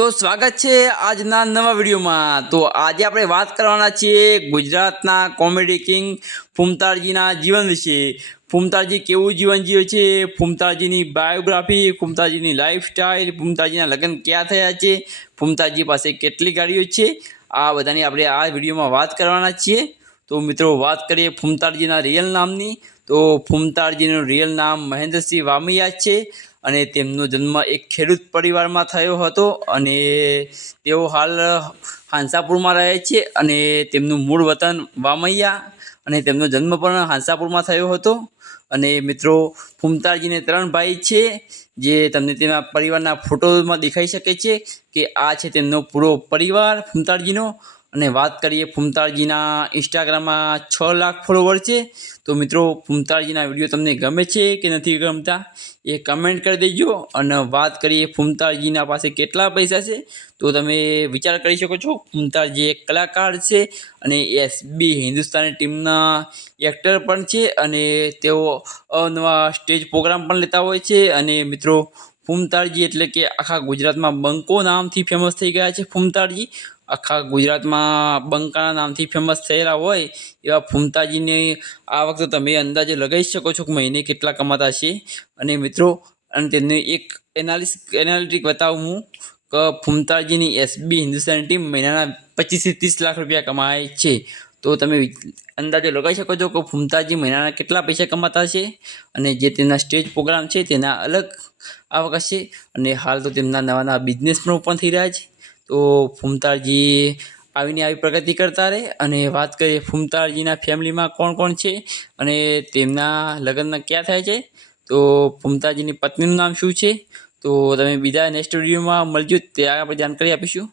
તો સ્વાગત છે આજના નવા વિડીયોમાં. તો આજે આપણે વાત કરવાના છીએ ગુજરાતના કોમેડી કિંગ ફૂમતાળજીના જીવન વિશે. ફૂમતારજી કેવું જીવન જીવે છે? ફૂમતાળજીની બાયોગ્રાફી ફૂમતાળજીની લાઈફસ્ટાઈલ ફૂમતાળજીના લગ્ન ક્યાં થયા છે? ફૂમતાળજી પાસે કેટલી ગાડીઓ છે? આ બધાની આપણે આ વિડીયોમાં વાત કરવાના છીએ. તો મિત્રો, વાત કરીએ ફૂમતાળજીના રિયલ નામની. તો ફૂમતાળજીનું રિયલ નામ મહેન્દ્રસિંહ વામૈયા છે. અને તેમનો જન્મ એક ખેડૂત પરિવારમાં થયો હતો અને તેઓ હાલ હાંસાપુરમાં રહે છે અને તેમનું મૂળ વતન વામૈયા અને તેમનો જન્મ પણ હાંસાપુરમાં થયો હતો. અને મિત્રો ફૂમતાળજીને ત્રણ ભાઈ છે, જે તમને તેના પરિવારના ફોટોમાં દેખાઈ શકે છે કે આ છે તેમનો પૂરો પરિવાર ફૂમતાળજીનો અને વાત કરીએ ફૂમતાળજીના ઇન્સ્ટાગ્રામમાં છ લાખ ફોલોવર છે, તો મિત્રો ફૂમતાળજીના વીડિયો તમને ગમે છે કે નથી ગમતા એ કમેન્ટ કરી દેજો અને વાત કરીએ ફૂમતાળજીના પાસે કેટલા પૈસા છે, તો તમે વિચાર કરી શકો છો ફૂમતાળજી એક કલાકાર છે અને એસબી હિન્દુસ્તાની ટીમના એક્ટર પણ છે અને તેઓ અવનવા સ્ટેજ પ્રોગ્રામ પણ લેતા હોય છે અને મિત્રો ફૂમતાળજી એટલે કે આખા ગુજરાતમાં બંકો નામથી ફેમસ થઈ ગયા છે ફૂમતાળજી. આખા ગુજરાતમાં બંકાના નામથી ફેમસ થયેલા હોય એવા ફૂમતાજીને આ વખતે તમે અંદાજે લગાવી શકો છો કે મહિને કેટલા કમાતા છે અને મિત્રો, અને તેમને એક એનાલિસ એનાલિટિક બતાવું હું કે ફૂમતાજીની એસબી હિન્દુસ્તાની ટીમ મહિનાના પચીસથી ત્રીસ લાખ રૂપિયા કમાય છે. તો તમે અંદાજો લગાવી શકો છો કે ફૂમતાજી મહિનાના કેટલા પૈસા કમાતા છે અને જે તેના સ્ટેજ પ્રોગ્રામ છે તેના અલગ આવક હશે? અને હાલ તો તેમના નવા નવા બિઝનેસ પણ ઓપન થઈ રહ્યા છે. તો ફૂમતાળજી આવીને આવી પ્રગતિ કરતા રહે અને વાત કરીએ ફૂમતાળજીના ફેમિલીમાં કોણ કોણ છે અને તેમના લગ્ન ક્યાં થાય છે, તો ફૂમતાજીની પત્નીનું નામ શું છે, તો તમે બીજા નેક્સ્ટ વિડીયોમાં મળજો ત્યાં આપણે જાણકારી આપીશું.